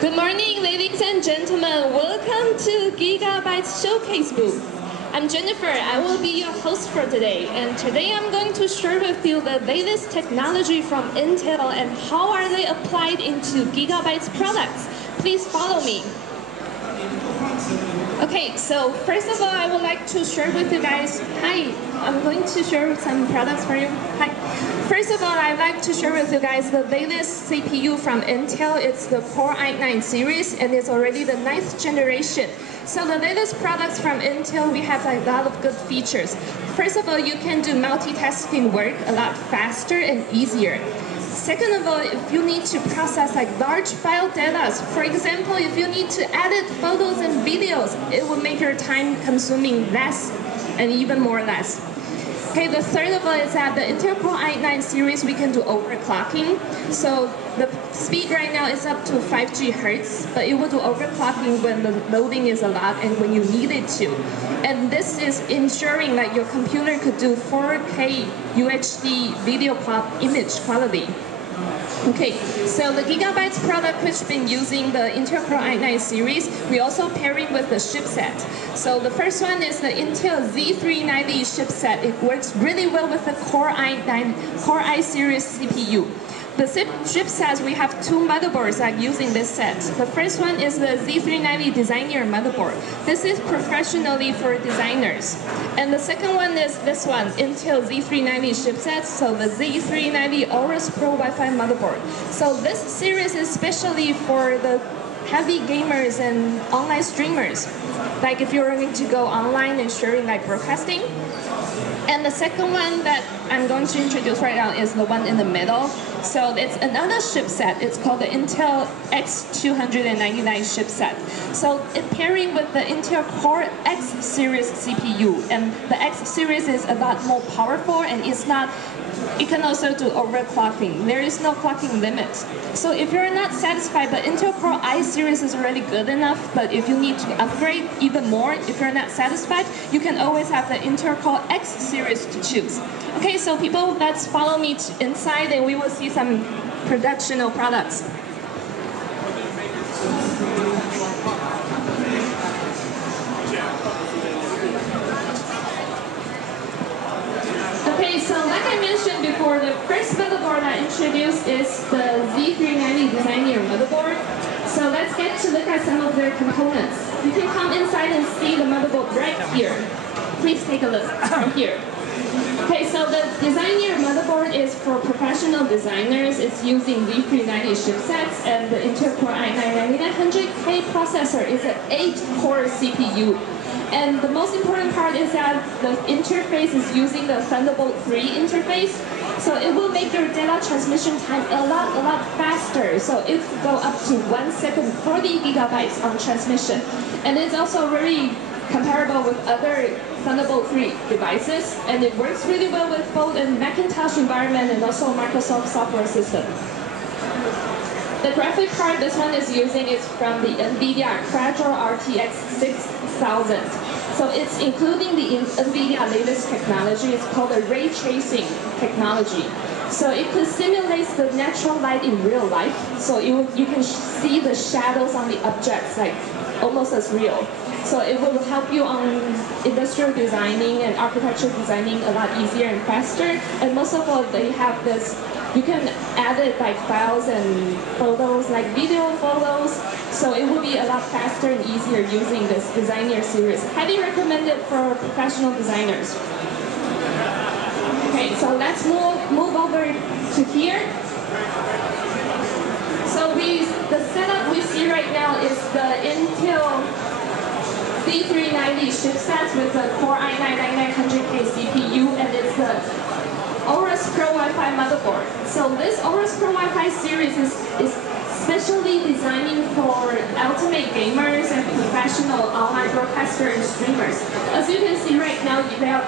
Good morning, ladies and gentlemen. Welcome to Gigabyte's Showcase booth. I'm Jennifer. I will be your host for today. And today I'm going to share with you the latest technology from Intel and how are they applied into Gigabyte's products. Please follow me. Okay, so first of all, I would like to share with you guys, hi, I'm going to share some products for you. Hi. First of all, I'd like to share with you guys the latest CPU from Intel. It's the Core i9 series, and it's already the 9th generation. So the latest products from Intel, we have a lot of good features. First of all, you can do multitasking work a lot faster and easier. Second of all, if you need to process like large file data, for example, if you need to edit photos and videos, it will make your time consuming less and even more less. Okay, the third of all is that the Intel Core i9 series, we can do overclocking. So the speed right now is up to 5 GHz, but it will do overclocking when the loading is a lot and when you need it to. And this is ensuring that your computer could do 4K UHD video pop image quality. Okay, so the Gigabyte's product which been using the Intel Core i9 series, we also pairing with the chipset. So the first one is the Intel Z390 chipset. It works really well with the Core i series CPU. The chipsets, we have two motherboards like using this set. The first one is the Z390 Designer motherboard. This is professionally for designers. And the second one is this one, Intel Z390 chipset, so the Z390 Aorus Pro Wi-Fi motherboard. So this series is especially for the heavy gamers and online streamers. Like if you're going to go online and sharing like broadcasting. And the second one that I'm going to introduce right now is the one in the middle. So it's another chipset. It's called the Intel X299 chipset. So it's pairing with the Intel Core X series CPU. And the X series is a lot more powerful and it can also do overclocking. There is no clocking limit. So if you're not satisfied, the Intel Core i series is already good enough, but if you need to upgrade even more, if you're not satisfied, you can always have the Intel Core X series to choose. Okay, so people, let's follow me inside and we will see some productional products. Okay, so like I mentioned before, the first motherboard I introduced is the Z390 Designer motherboard. So let's get to look at some of their components. You can come inside and see the motherboard right here. Please take a look from here. Okay, so the Designer motherboard is for professional designers. It's using Z390 chipsets, and the Intel Core i9 9900K processor is an 8-core CPU. And the most important part is that the interface is using the Thunderbolt 3 interface. So it will make your data transmission time a lot faster. So it will go up to 1 second, 40 gigabytes on transmission. And it's also very comparable with other Thunderbolt 3 devices. And it works really well with both a Macintosh environment and also Microsoft software system. The graphic card this one is using is from the NVIDIA Quadro RTX 6000. So it's including the NVIDIA latest technology. It's called a ray tracing technology. So it could simulate the natural light in real life. So you can see the shadows on the objects like almost as real. So it will help you on industrial designing and architecture designing a lot easier and faster. And most of all, they have this, you can edit like files and photos, like video photos. So it will be a lot faster and easier using this Designer series. Highly recommended for professional designers. Okay, so let's move over to here. So the setup we see right now is the Intel Z390 chipset with the Core i9 9900K CPU, and it's the Aorus Pro Wi-Fi motherboard. So this Aorus Pro Wi-Fi series is specially designing for ultimate gamers and professional online broadcasters and streamers. As you can see right now,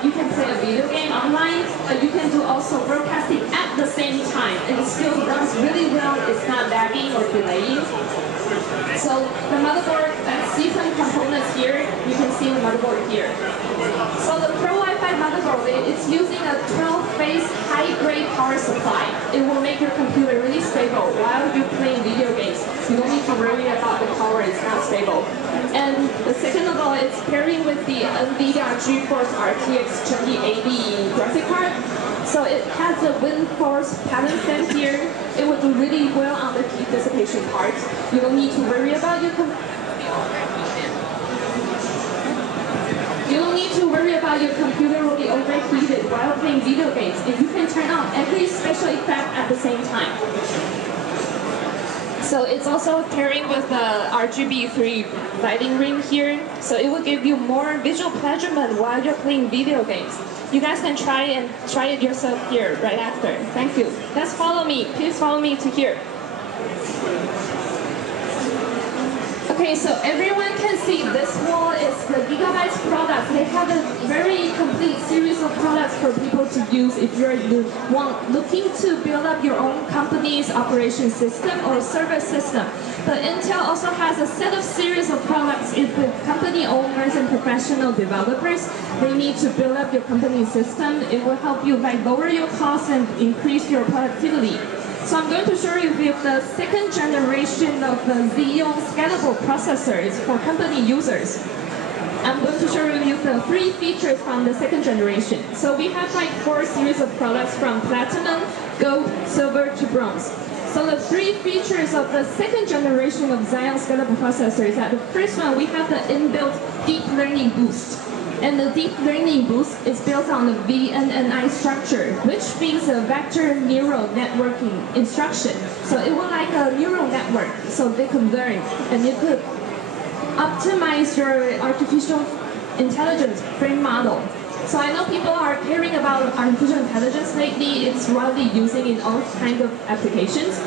you can play a video game online, but you can do also broadcasting at the same time, and it still runs really well. It's not lagging or delaying. So the motherboard, let's see some components here. You can see the motherboard here. So the Pro Wi-Fi motherboard, it's using a 12-phase high-grade power supply. It will make your computer really stable while you're playing video games. You don't need to worry about the power, it's not stable. And the second of all, it's pairing with the NVIDIA GeForce RTX 2080 graphic card. So it has a wind force pattern fan here. It will do really well on the heat dissipation part. You don't need to worry about your computer will be overheated while playing video games if you can turn on every special effect at the same time. So it's also pairing with the RGB3 lighting ring here, so it will give you more visual pleasurement while you're playing video games. You guys can try it yourself here right after. Thank you. Let's follow me. Please follow me to here. Okay, so everyone can see this wall is the Gigabyte's products. They have a very complete series of products for people to use if you're looking to build up your own company's operation system or server system. But Intel also has a set of series of products if the company owners and professional developers, they need to build up your company system. It will help you lower your costs and increase your productivity. So I'm going to show you with the second generation of the Xeon Scalable processors for company users. I'm going to show you the 3 features from the second generation. So we have 4 series of products from Platinum, Gold, Silver to Bronze. So the 3 features of the second generation of Xeon Scalable processor is that the first one, we have the inbuilt Deep Learning Boost. And the Deep Learning Boost is built on the VNNI structure, which means a vector neural networking instruction. So it will like a neural network, so they could learn, and you could optimize your artificial intelligence frame model. So I know people are caring about artificial intelligence lately. It's widely using in all kinds of applications.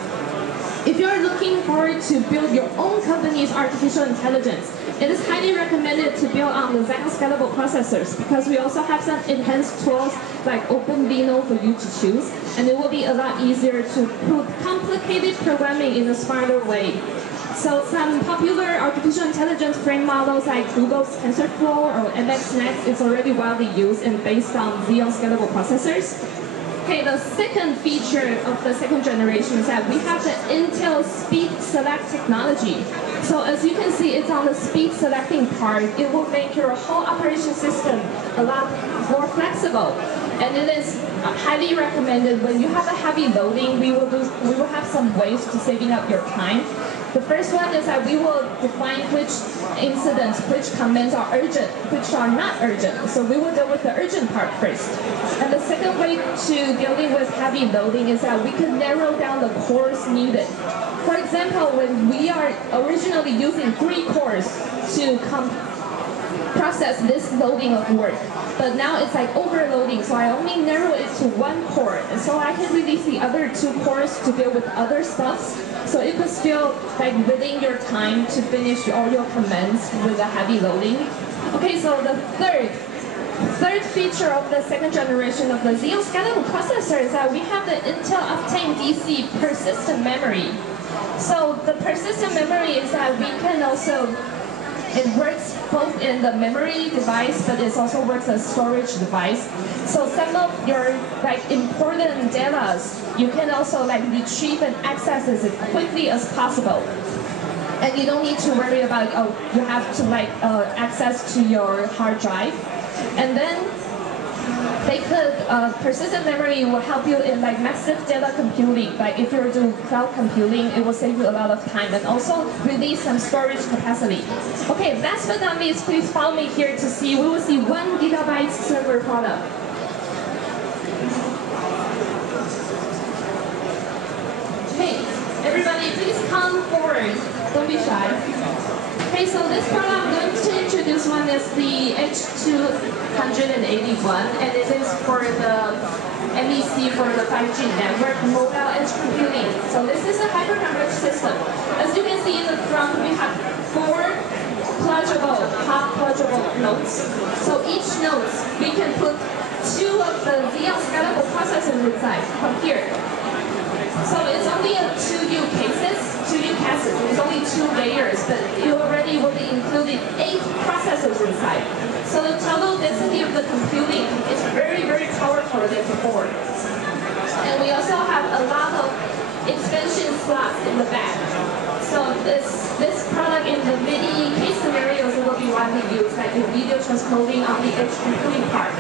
If you're looking forward to build your own company's artificial intelligence, it is highly recommended to build on the Xeon Scalable processors because we also have some enhanced tools like OpenVINO for you to choose, and it will be a lot easier to put complicated programming in a smarter way. So some popular artificial intelligence frame models like Google's TensorFlow or MXNext is already widely used and based on Xeon Scalable processors. Okay, the second feature of the second generation is that we have the Intel Speed Select technology. So as you can see, it's on the speed selecting part. It will make your whole operation system a lot more flexible. And it is highly recommended when you have a heavy loading, we will have some ways to saving up your time. The first one is that we will define which incidents, which commands are urgent, which are not urgent. So we will deal with the urgent part first. And the second way to dealing with heavy loading is that we can narrow down the cores needed. For example, when we are originally using 3 cores to process this loading of work, but now it's overloading, so I only narrow it to 1 core, and so I can release the other 2 cores to deal with other stuff. So it could still within your time to finish all your commands with a heavy loading. Okay, so the third feature of the second generation of the Xeon Scalable processor is that we have the Intel Optane DC persistent memory. So the persistent memory is that we can also, it works both in the memory device, but it also works as storage device. So some of your important data, you can also retrieve and access it quickly as possible. And you don't need to worry about, you have to access to your hard drive. And then persistent memory will help you in massive data computing. If you're doing cloud computing, it will save you a lot of time and also release some storage capacity. Okay, last but not least, please follow me here to see, we will see 1 GB server product. Hey, everybody, please come forward. Don't be shy. Okay, so this product I'm going to introduce one is the H281, and it is for the MEC for the 5G network mobile edge computing. So this is a hyper-converged system. As you can see in the front, we have 4 hot plugable nodes. So each node, we can put 2 of the Xeon Scalable processors inside from here. So it's only a 2U cases. It's only 2 layers, but it already will be included 8 processors modules inside. So the total density of the computing is very, very powerful than before. And we also have a lot of expansion slots in the back. So this product in the many case scenarios will be widely used, like in video transcoding on the edge computing part.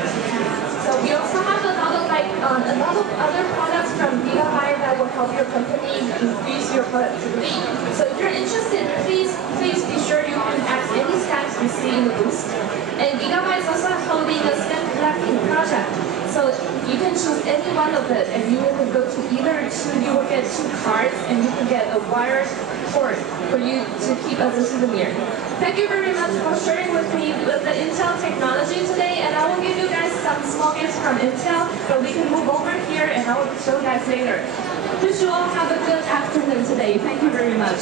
So we also have a lot of other products from Gigabyte that will help your company increase your productivity. So if you're interested, please be sure you can ask any staff you see in the booth. And Gigabyte is also holding a STEM collecting project. So you can choose any one of it, and you will go to either two. You will get 2 cards, and you can get a wired cord for you to keep as a souvenir. Thank you very much for sharing with me the Intel technology today, and I will give you guys some small gifts from Intel, but we can move over here, and I will show you guys later. Wish you all have a good afternoon today. Thank you very much.